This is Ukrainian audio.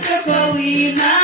калина.